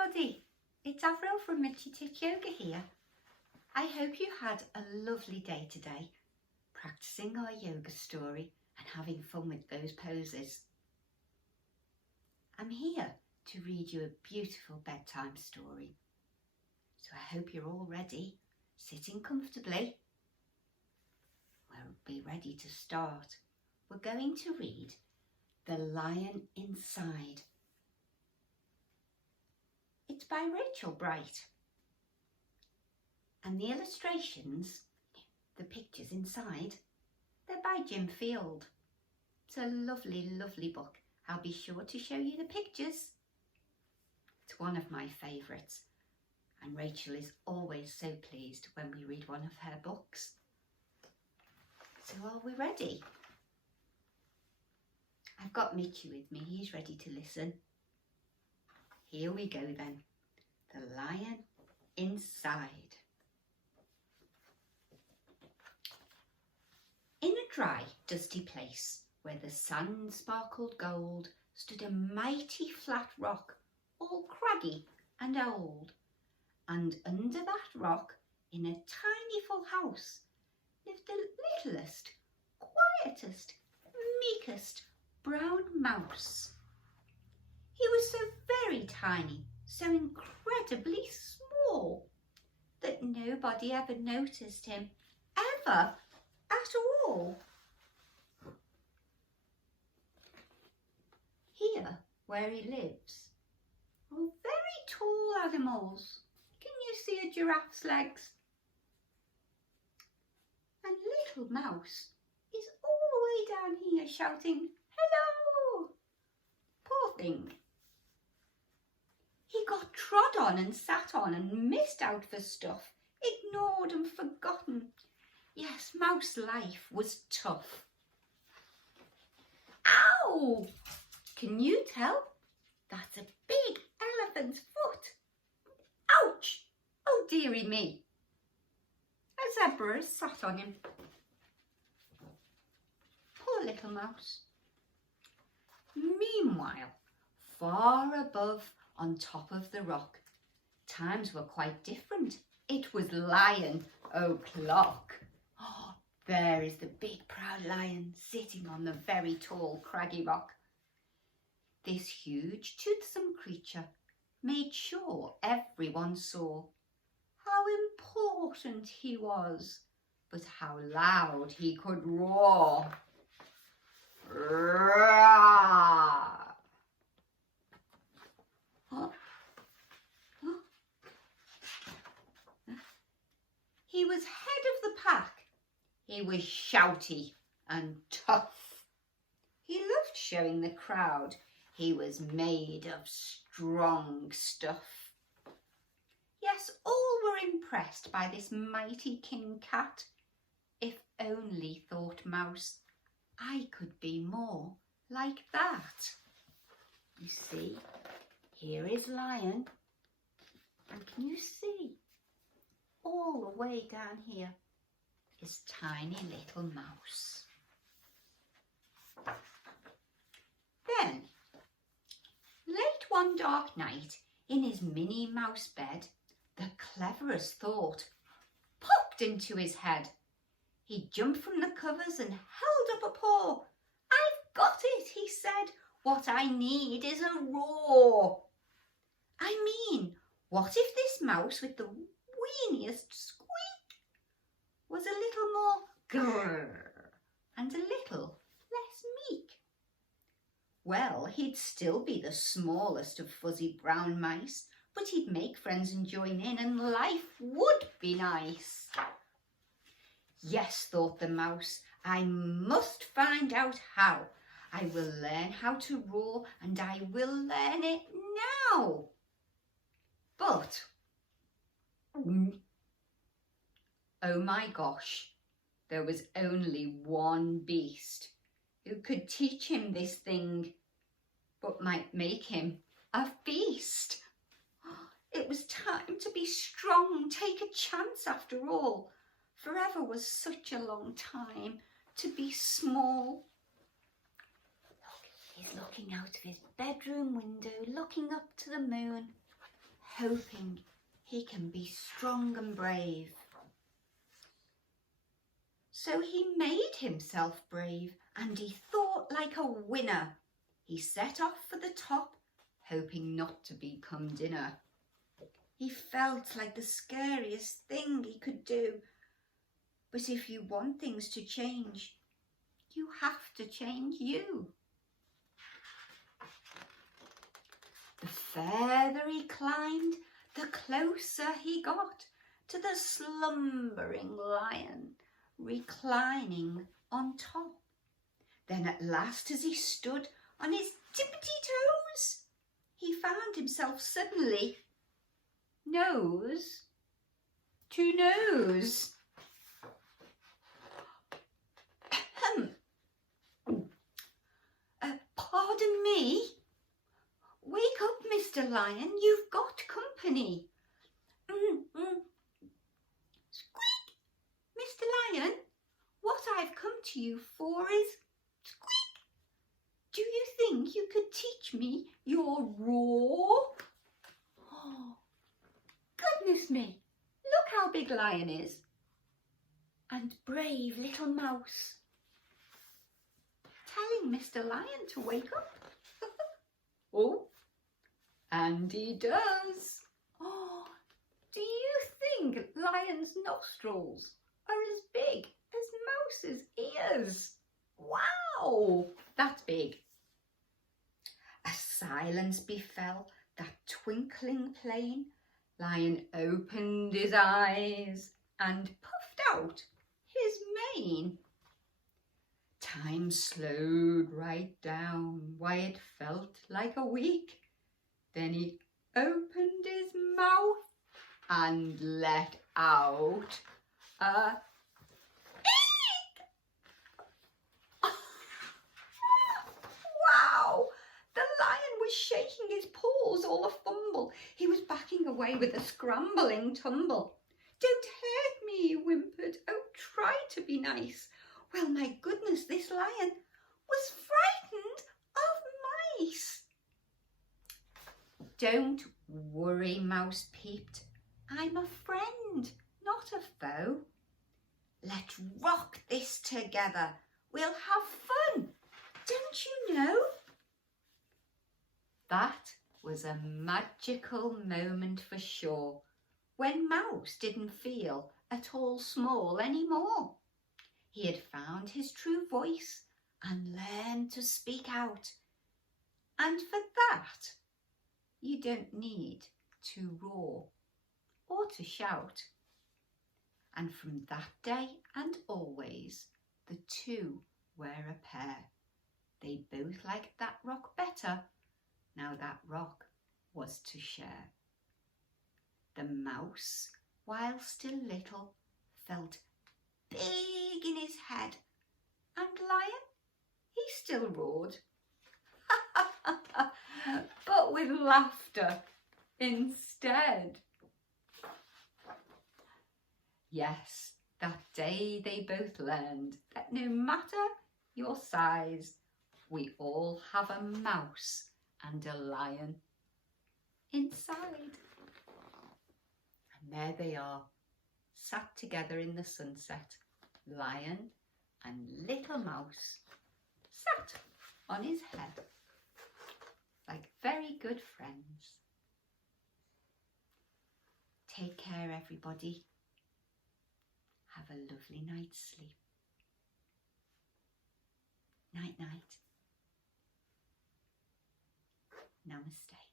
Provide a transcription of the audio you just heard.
everybody, it's Avril from Mitchy Titch Yoga here. I hope you had a lovely day today, practicing our yoga story and having fun with those poses. I'm here to read you a beautiful bedtime story. So I hope you're all ready, sitting comfortably. We'll be ready to start. We're going to read The Lion Inside. It's by Rachel Bright. And the illustrations, the pictures inside, they're by Jim Field. It's a lovely, lovely book. I'll be sure to show you the pictures. It's one of my favourites. And Rachel is always so pleased when we read one of her books. So are we ready? I've got Mitchy with me. He's ready to listen. Here we go then. The Lion Inside. In a dry, dusty place where the sun sparkled gold stood a mighty flat rock, all craggy and old. And under that rock, in a tiny full house, lived the littlest, quietest, meekest brown mouse. He was so very tiny, so incredibly small, that nobody ever noticed him, ever, at all. Here, where he lives, are very tall animals. Can you see a giraffe's legs? And little mouse is all the way down here shouting, "Hello!" Poor thing. He got trod on and sat on and missed out for stuff, ignored and forgotten. Yes, mouse life was tough. Ow! Can you tell? That's a big elephant's foot. Ouch! Oh dearie me. A zebra has sat on him. Poor little mouse. Meanwhile, far above on top of the rock, times were quite different. It was Lion Oclock. Oh, there is the big proud lion sitting on the very tall craggy rock. This huge toothsome creature made sure everyone saw how important he was, but how loud he could roar. Roar! He was head of the pack. He was shouty and tough. He loved showing the crowd he was made of strong stuff. Yes, all were impressed by this mighty king cat. If only, thought Mouse, I could be more like that. You see, here is Lion, and can you see? All the way down here is tiny little Mouse. Then, late one dark night, in his Minnie Mouse bed, the cleverest thought popped into his head. He jumped from the covers and held up a paw. "I've got it," he said. "What I need is a roar." I mean, what if this mouse with the weeniest squeak was a little more grrr and a little less meek? Well, he'd still be the smallest of fuzzy brown mice, but he'd make friends and join in, and life would be nice. Yes, thought the mouse, I must find out how. I will learn how to roar, and I will learn it now. But, oh my gosh, there was only one beast who could teach him this thing, but might make him a feast. It was time to be strong, take a chance after all. Forever was such a long time to be small. Look, he's looking out of his bedroom window, looking up to the moon. hoping he can be strong and brave. So he made himself brave and he thought like a winner. He set off for the top, hoping not to become dinner. He felt like the scariest thing he could do. But if you want things to change, you have to change you. The further he climbed, the closer he got to the slumbering lion reclining on top. Then at last, as he stood on his tippity toes, he found himself suddenly nose to nose. Pardon me? Wake up, Mr. Lion, you've got company. Squeak! Mr. Lion, what I've come to you for is squeak. Do you think you could teach me your roar? Oh, goodness me, look how big Lion is. And brave little mouse. Telling Mr. Lion to wake up. Oh, and he does. Oh, do you think Lion's nostrils are as big as Mouse's ears? Wow, that's big. A silence befell that twinkling plain. Lion opened his eyes and puffed out his mane. Time slowed right down, why it felt like a week. Then he opened his mouth and let out a eek! Wow! The lion was shaking his paws all a fumble. He was backing away with a scrambling tumble. Don't hurt me, he whimpered. Oh, try to be nice. Well, my goodness, this lion was frightened of mice. Don't worry, Mouse peeped. I'm a friend, not a foe. Let's rock this together. We'll have fun, don't you know? That was a magical moment for sure, when Mouse didn't feel at all small anymore. He had found his true voice and learned to speak out. And for that, you don't need to roar or to shout. And from that day and always, the two were a pair. They both liked that rock better. Now that rock was to share. The mouse, while still little, felt big in his head, and Lion, he still roared, but with laughter instead. Yes, that day they both learned that no matter your size, we all have a mouse and a lion inside. And there they are, sat together in the sunset, Lion and little mouse sat on his head like very good friends. Take care, everybody. Have a lovely night's sleep. Night, night. Namaste.